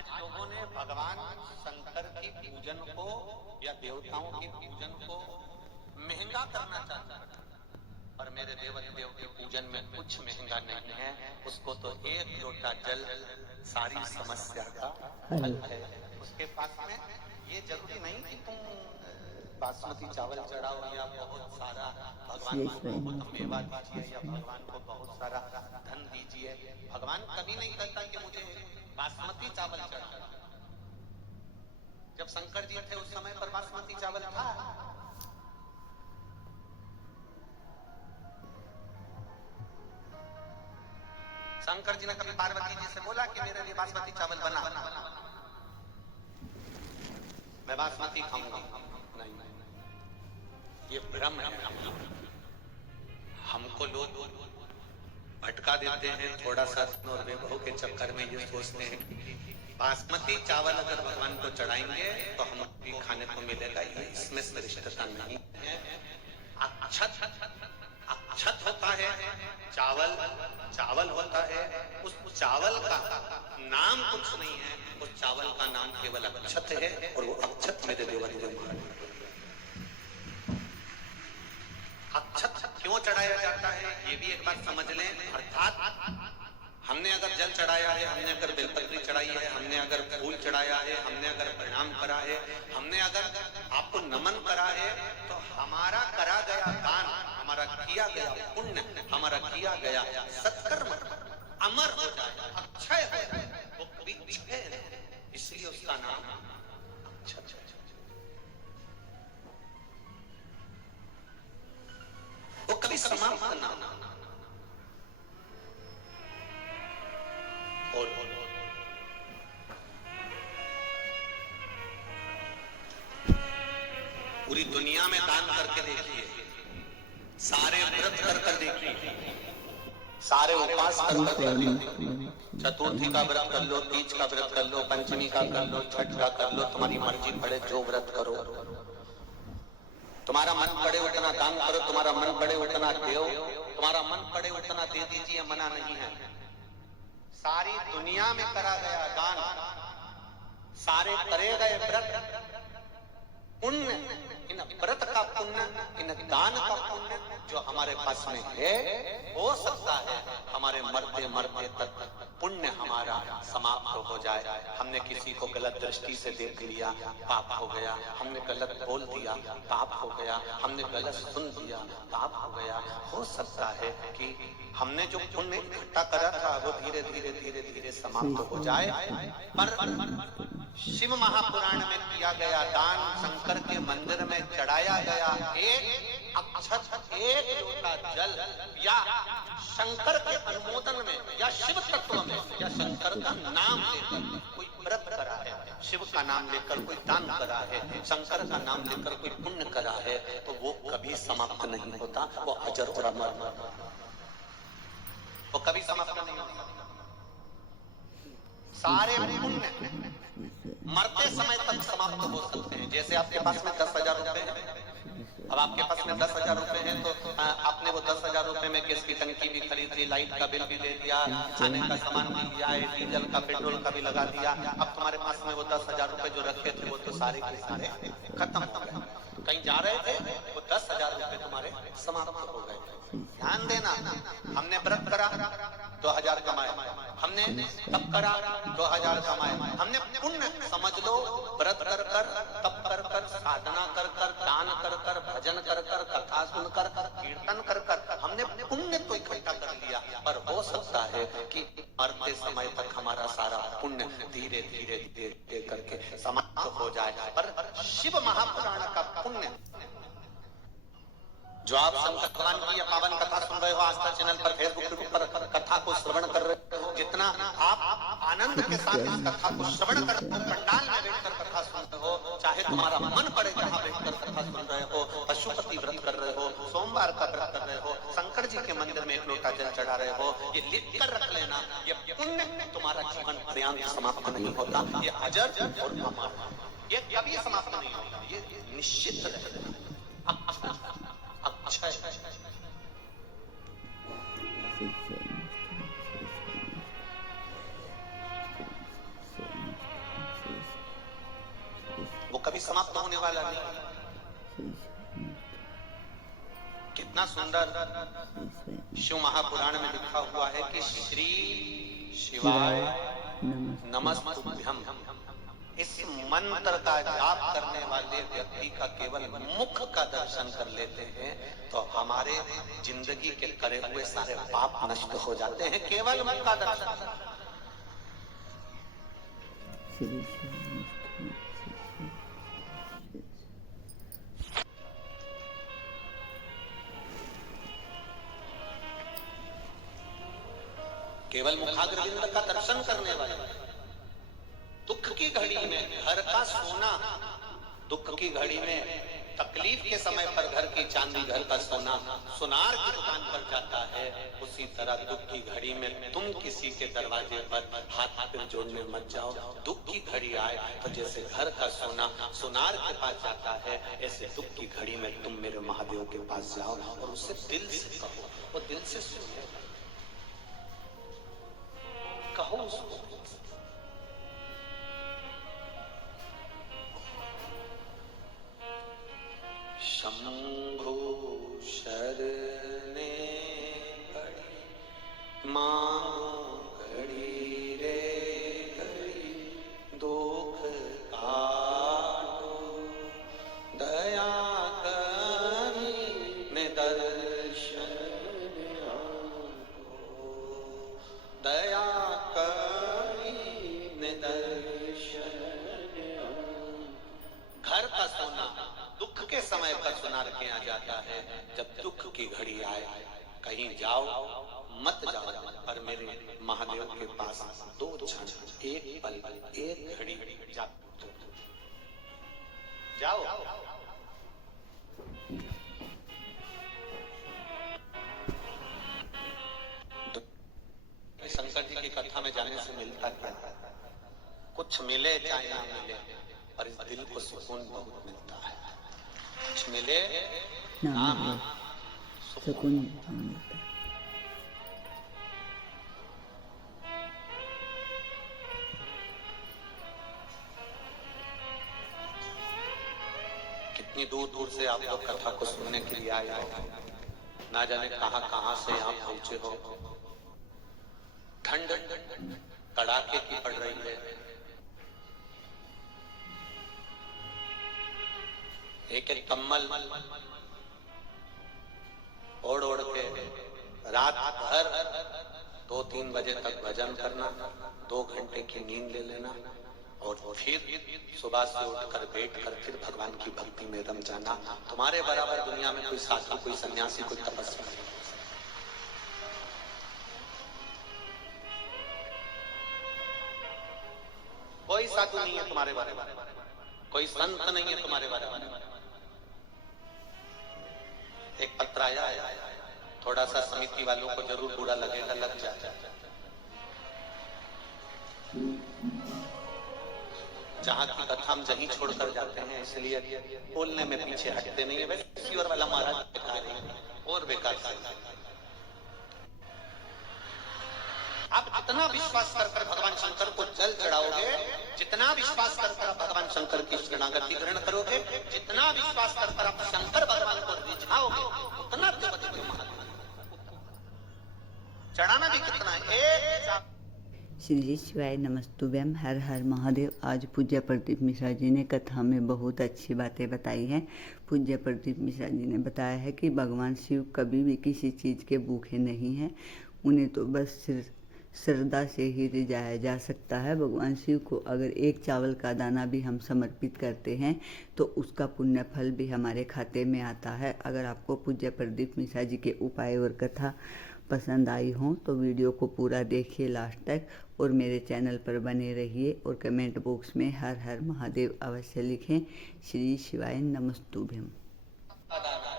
आज लोगों ने भगवान शंकर की पूजन को या देवताओं की पूजन को महंगा करना चाहता है, पर मेरे देव के पूजन में कुछ महंगा नहीं है। उसको तो एक लोटा जल सारी समस्या का हल है। उसके पास में ये जरूरी नहीं कि तुम बासमती चावल चढ़ाओ या बहुत सारा भगवान को मेवा दीजिए या भगवान को बहुत सारा धन दीजिए। भगवान कभी नहीं कहता कि मुझे बासमती चावल चढ़ाओ। जब शंकर जी थे उस समय पर बासमती चावल था। शंकर जी ने कभी पार्वती जी से बोला कि मेरे लिए बासमती चावल बना, मैं बासमती खाऊंगा? नहीं, ये भ्रम है। हमको लोग भटका देते हैं थोड़ा सा और वैभव के चक्कर में ये सोचते हैं बासमती चावल अगर भगवान को चढ़ाएंगे तो हम भी खाने को मिलेगा। ये इसमें श्रेष्ठता नहीं है। अक्षत होता है, चावल चावल होता है। उस चावल का नाम कुछ नहीं है, उस चावल का नाम केवल अक्षत है और वो अक्षत मेरे देवदेव अक्षत क्यों चढ़ाया जाता है ये भी एक बात समझ लें। अर्थात हमने अगर जल चढ़ाया है, हमने अगर बेलपत्री चढ़ाई है, हमने अगर फूल चढ़ाया है, हमने अगर प्रणाम करा है, हमने अगर आपको नमन करा है, तो हमारा करा गया दान, हमारा किया गया पुण्य, हमारा किया गया सत्कर्म अमर हो जाए, अक्षय हो जाए। वो कभी क्षय नहीं, इसलिए उसका नाम अक्षत है। वो कभी समाप्त ना हो। और पूरी दुनिया में दान करके देखिए, सारे व्रत कर देखिए, सारे उपवास कर देखिए, चतुर्थी का व्रत कर लो, तीज का व्रत कर लो, पंचमी का कर लो, छठ का कर लो, तुम्हारी मर्जी पड़े जो व्रत करो। तुम्हारा मन पड़े उतना दान करो, तुम्हारा मन पड़े उतना दो, तुम्हारा मन पड़े उतना दे दीजिए, मना नहीं है। सारी दुनिया में करा गया दान, सारे करे गए व्रत, पुण्य, इन व्रत का पुण्य, इन दान का पुण्य जो हमारे पास में है, हो सकता है हमारे मरते मरते तक पुण्य हमारा समाप्त हो जाए। हमने किसी को गलत दृष्टि से देख लिया, पाप हो गया। हमने गलत बोल दिया, पाप हो गया। हमने गलत सुन दिया, पाप हो गया। हो सकता है कि हमने जो पुण्य इकट्ठा करा था वो धीरे धीरे धीरे धीरे समाप्त हो जाए। पर शिव महापुराण में किया गया दान, शंकर के मंदिर में चढ़ाया गया एक अक्षत, एक लोटा जल, या शंकर के अनुमोदन में या शिव तत्व में या शंकर का नाम लेकर कोई व्रत करा है, शिव का नाम लेकर कोई दान करा है, शंकर का नाम लेकर कोई पुण्य करा है, तो वो कभी समाप्त नहीं होता। वो अजर और अमर, वो कभी समाप्त नहीं होता। सारे पुण्य मरते समय तक समाप्त हो सकते हैं। जैसे आपके पास में 10,000 रुपए है, अब आपके पास में 10,000 रुपए हैं, तो आपने वो 10,000 रुपए में गैस की टंकी भी खरीद ली, लाइट का बिल भी दे दिया, खाने का सामान भी लिया, डीजल का पेट्रोल का भी लगा दिया। अब तुम्हारे पास में वो 10,000 रुपए जो रखे थे वो तो सारे के सारे खत्म हो गए। कहीं जा रहे थे, वो 10,000 रुपए तुम्हारे समाप्त हो गए। ध्यान देना, हमने व्रत करा 2,000 कमाए, हमने तप करा 2,000 कमाए, हमने पुण्य समझ लो व्रत कर कर, तप कर कर, साधना कर कर, दान कर कर, भजन कर कर, कथा सुन कर कर, कीर्तन कर कर, हमने पुण्य तो इकट्ठा कर लिया। पर हो सकता है कि मरते समय तक हमारा सारा पुण्य धीरे धीरे धीरे करके समाप्त हो जाए। पर शिव महापुराण का पुण्य जो आप शंकर भगवान की ये पावन कथा सुन रहे हो, आस्था चैनल पर, फेसबुक पर कथा को श्रवण कर रहे हो, जितना आप आनंद के साथ इस कथा को श्रवण करते हो, पंडाल में बैठकर कथा सुनते हो, चाहे तुम्हारा मन पड़े जहाँ बैठकर कथा सुन रहे हो, पशुपति व्रत कर रहे हो, सोमवार का व्रत कर रहे हो, शंकर जी के मंदिर में एक लोटा जल चढ़ा रहे हो, ये लिख कर रख लेना, ये पुण्य तुम्हारा जीवन पर्यंत समाप्त नहीं होता। ये अजर और अमर, ये कभी समाप्त नहीं होता, ये निश्चित रहेगा। अक्षय कभी समाप्त होने वाला नहीं। कितना सुंदर शिव महापुराण में लिखा हुआ है कि श्री शिवाय नमस्तुभ्यम। इस मंत्र का जाप करने वाले व्यक्ति का केवल मुख का दर्शन कर लेते हैं तो हमारे जिंदगी के करे हुए सारे पाप नष्ट हो जाते हैं, केवल मुख का दर्शन। केवल मुखाग्रविंद का दर्शन करने वाले। दुख की घड़ी में घर का सोना, दुख की घड़ी में तकलीफ के समय पर घर की चांदी, घर का सोना सुनार की दुकान पर जाता है, उसी तरह दुख की घड़ी में तुम किसी के दरवाजे पर हाथ पैर जोड़ने मत जाओ। दुख की घड़ी आए तो जैसे घर का सोना सुनार के पास जाता है, ऐसे दुख की घड़ी में तुम मेरे महादेव के पास जाओ और उससे दिल से कहो, वो दिल से सुनो, कहो उसको। शंभो शरणे पड़ी मांगो घड़ी रे घड़ी, दुख काटो दया करी निदर्शन हमको, दया करी निदर्शन। घर का सोना दुख के समय पर सुनार के आ जाता है। जब दुख की घड़ी आए कहीं जाओ मत जाओ, पर मेरे महादेव के पास 2 क्षण, 1 पल, 1 घड़ी जाओ। शंकर जी की कथा में जाने से मिलता क्या? कुछ मिले चाहे ना मिले, पर इस दिल को सुकून बहुत मिलता है। कुछ मिले ना मिले, सुकून मिलता है। कितनी दूर दूर से आप लोग कथा को सुनने के लिए आए हो, ना जाने कहां कहां से आप पहुंचे हो। ठंड कड़ाके की पड़ रही है, एक एक कम्बल ओढ़ ओढ़ के रात भर 2-3 बजे तक भजन करना, 2 घंटे की नींद ले लेना और फिर सुबह से उठकर बैठकर फिर भगवान की भक्ति में रम जाना। तुम्हारे बराबर दुनिया में कोई साधु, कोई सन्यासी, कोई तपस्वी, कोई साधु नहीं है तुम्हारे बारे में, कोई संत नहीं है तुम्हारे बारे में। एक पत्र आया है, थोड़ा सा समिति वालों को जरूर बुरा लगेगा, लग जाए। जहां की कथा हम जहीं छोड़कर जाते हैं, इसलिए बोलने में पीछे हटते नहीं है। वैसे और वाला महाराज बेकार है और बेकार है। आप जितना विश्वास कर भगवान शंकर को जल चढ़ाओगे, जितना विश्वास कर भगवान शंकर की शरणागति ग्रहण करोगे, जितना विश्वास कर आप शंकर भगवान को रिझाओगे, उतना देव चढ़ाना भी कितना है। श्री शिवाय नमस्तुभ्यम। हर हर महादेव। आज पूज्य प्रदीप मिश्रा जी ने कथा में बहुत अच्छी बातें बताई हैं। पूज्य प्रदीप मिश्रा जी ने बताया है कि भगवान शिव कभी भी किसी चीज़ के भूखे नहीं हैं, उन्हें तो बस श्रद्धा से ही रिझाया जा सकता है। भगवान शिव को अगर एक चावल का दाना भी हम समर्पित करते हैं तो उसका पुण्य फल भी हमारे खाते में आता है। अगर आपको पूज्य प्रदीप मिश्रा जी के उपाय और कथा पसंद आई हो तो वीडियो को पूरा देखिए लास्ट तक और मेरे चैनल पर बने रहिए और कमेंट बॉक्स में हर हर महादेव अवश्य लिखें। श्री शिवाय नमस्तुभ्यम।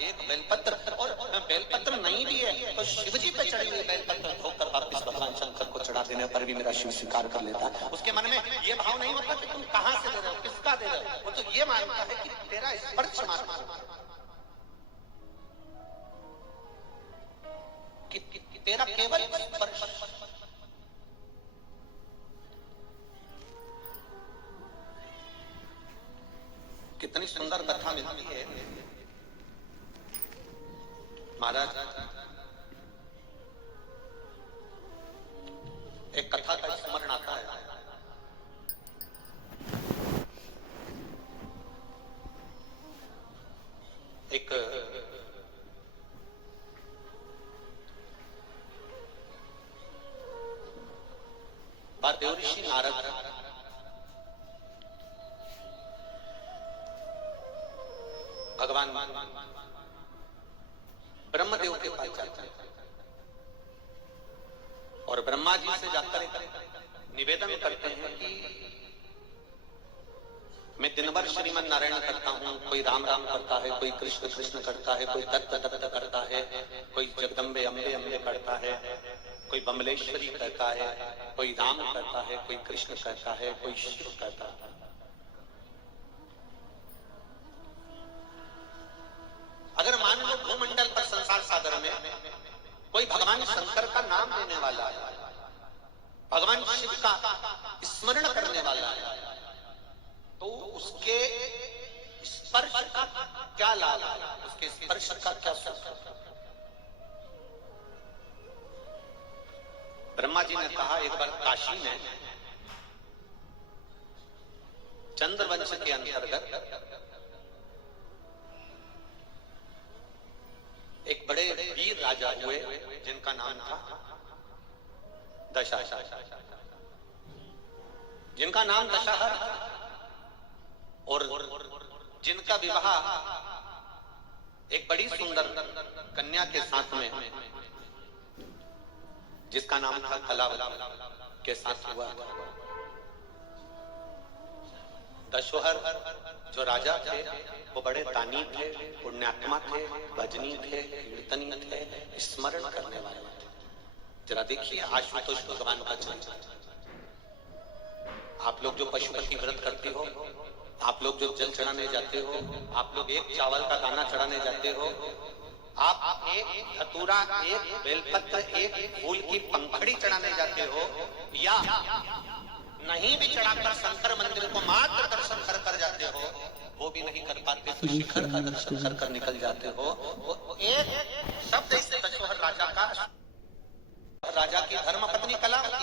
एक बेलपत्र, और बेलपत्र नहीं भी है तो शिव जी पे चढ़ी हुई बेलपत्र धोकर वापस भगवान शंकर को चढ़ा देने पर भी मेरा शिव स्वीकार कर लेता है। उसके मन में ये भाव नहीं होता कि तुम कहां से दे रहे हो, किसका दे रहे हो। वो तो ये मानता है कि तेरा स्पर्श मात्र, कि तेरा केवल स्पर्श। कितनी सुंदर कथा मिलती है महाराज। एक कथा का स्मरण आता है। एक बार देवऋषि नारद भगवान ब्रह्मदेव के पास जाते हैं और ब्रह्मा जी से जाकर निवेदन करते हैं कि मैं दिन भर श्रीमन नारायण करता हूँ, कोई राम राम करता है, कोई कृष्ण कृष्ण करता है, कोई दत्त दत्त करता है, कोई जगदम्बे अम्बे अम्बे करता है, कोई बमलेश्वरी कहता है, कोई राम कहता है, कोई कृष्ण कहता है, कोई शिव कहता है। अगर मान लो भूमंडल पर संसार सागर में कोई भगवान शंकर का नाम लेने वाला है, भगवान शिव का स्मरण करने वाला है, तो उसके स्पर्श का क्या लाभ है, उसके स्पर्श का क्या सुख है? ब्रह्मा जी ने कहा, एक बार काशी में चंद्रवंश के अंतर्गत एक बड़े वीर राजा हुए जिनका नाम था दशरथ, जिनका नाम दशरथ और जिनका विवाह एक बड़ी सुंदर कन्या के साथ में जिसका नाम था कलावती के साथ हुआ। दशरथ जो राजा थे वो बड़े दानी थे, पुण्यात्मा थे, भजनी थे, कीर्तनी थे, स्मरण करने वाले थे। जरा देखिए आशुतोष भगवान का चरित्र। आप लोग जो पशुपति व्रत करते हो, आप लोग जो जल चढ़ाने जाते हो, आप लोग एक चावल का दाना चढ़ाने जाते हो, आप एक धतूरा, एक बेलपत्र, एक फूल की पंखड़ी चढ़ाने जाते हो, या नहीं भी चढ़ाकर शंकर मंदिर को मात्र दर्शन कर कर जाते हो, वो भी नहीं कर पाते तो शिखर का दर्शन कर कर निकल जाते हो। वो एक शब्द इससे दशरथ राजा का, राजा की धर्म पत्नी कलावती,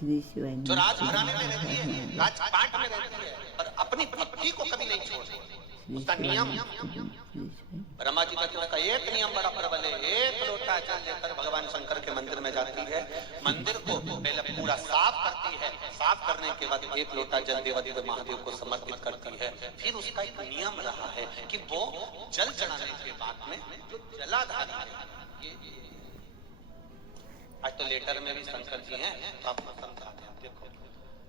जो राजघराने में रहती है, राजपाट में रहती है, पर अपनी भक्ति को कभी नहीं छोड़ती। उसका नियम, ब्रह्मा जी का एक नियम बड़ा प्रबल है। एक लोटा जल लेकर भगवान शंकर के मंदिर में जाती है, मंदिर को पहले पूरा साफ करती है, साफ करने के बाद एक लोटा जल देवादिदेव महादेव को समर्पित करती है। फिर उसका एक नियम रहा है कि वो जल चढ़ाने के बाद में जो जलाधारी है, आज तो लेटर में भी शंकर जी हैं तो आपको समझा दें। देखो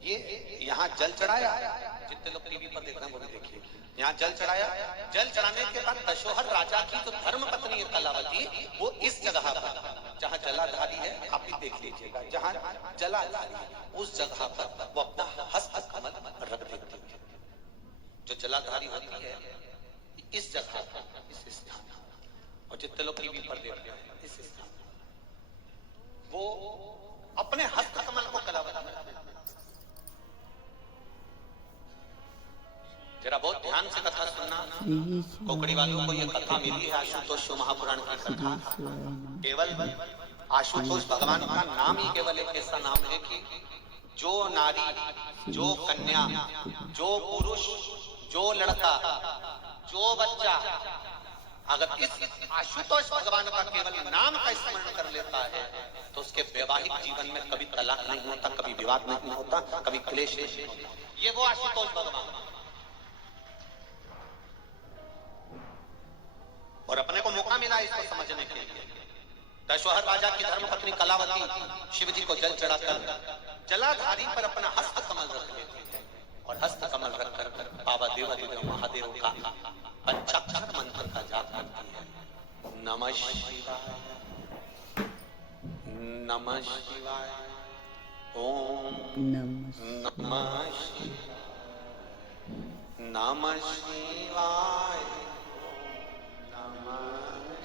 ये यहाँ जल चढ़ाया, जितने लोग टीवी पर देख रहे हैं वो भी देखिए, यहाँ जल चढ़ाया, जल चढ़ाने के बाद दशरथ राजा की जो धर्म पत्नी है कलावती, वो इस जगह पर जहाँ जलाधारी है, आप भी देख लीजिएगा, जहाँ जलाधारी है उस जगह पर वो अपना हस्त कमल रख देती है। जो जलाधारी होती है इस जगह पर, इस स्थान, और जितने लोग टीवी पर देख रहे हैं इस स्थान, वो अपने हस्त कमल को कलावती। जरा बहुत ध्यान से कथा सुनना, कोकड़ी वालों को ये कथा मिली है आशुतोष महापुराण की कथा। केवल आशुतोष भगवान का नाम ही केवल एक ऐसा नाम है कि जो नारी, जो कन्या, जो पुरुष, जो लड़का, जो बच्चा अगर इस आशुतोष भगवान का केवल नाम का स्मरण कर लेता है तो उसके वैवाहिक जीवन में कभी तलाक नहीं होता, कभी विवाद नहीं होता, कभी क्लेश नहीं होता। ये वो आशुतोष भगवान। और अपने को मौका मिला इसको समझने के लिए। दशरथ राजा की धर्मपत्नी कलावती शिव जी को जल चढ़ाकर जलाधारी पर अपना हस्त कमल रख लेती है और हस्त कमल रखकर बाबा देवादिदेव महादेव का पंचाक्षर मंत्र का जाप करती है। नमः शिवाय, नमः शिवाय, ओम नमः शिवाय, नमः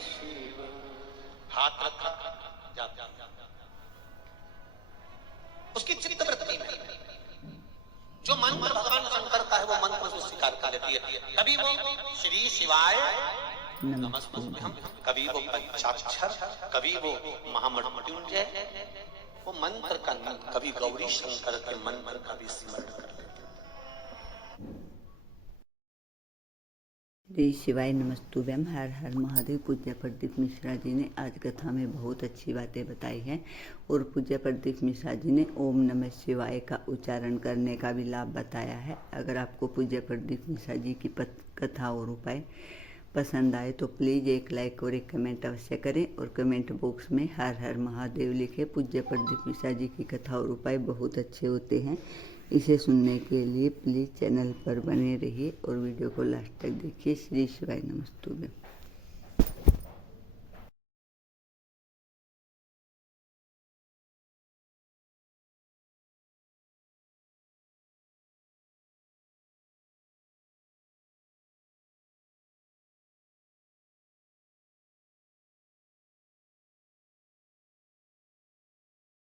शिवाय, हाथ रखा, उसकी चित्त वृत्ति में जो मंत्र भगवान शंकर का है वो मंत्र उसको स्वीकार कर लेती है। कभी वो श्री शिवाय नमस्तुभ्यम, कभी वो पंचाक्षर, कभी वो महामृत्युंजय, वो मंत्र का कभी गौरी शंकर के मंत्र का भी स्मरण कर लेते। श्री शिवाय नमस्तुभ्यम। हर हर महादेव। पूज्य प्रदीप मिश्रा जी ने आज कथा में बहुत अच्छी बातें बताई हैं और पूज्य प्रदीप मिश्रा जी ने ओम नमः शिवाय का उच्चारण करने का भी लाभ बताया है। अगर आपको पूज्य प्रदीप मिश्रा जी की कथा और उपाय पसंद आए तो प्लीज़ एक लाइक और एक कमेंट अवश्य करें और कमेंट बॉक्स में हर हर महादेव लिखे। पूज्य प्रदीप मिश्रा जी की कथा और उपाय बहुत अच्छे होते हैं। इसे सुनने के लिए प्लीज़ चैनल पर बने रहिए और वीडियो को लास्ट तक देखिए। श्री शिवाय नमस्तुभ्यम।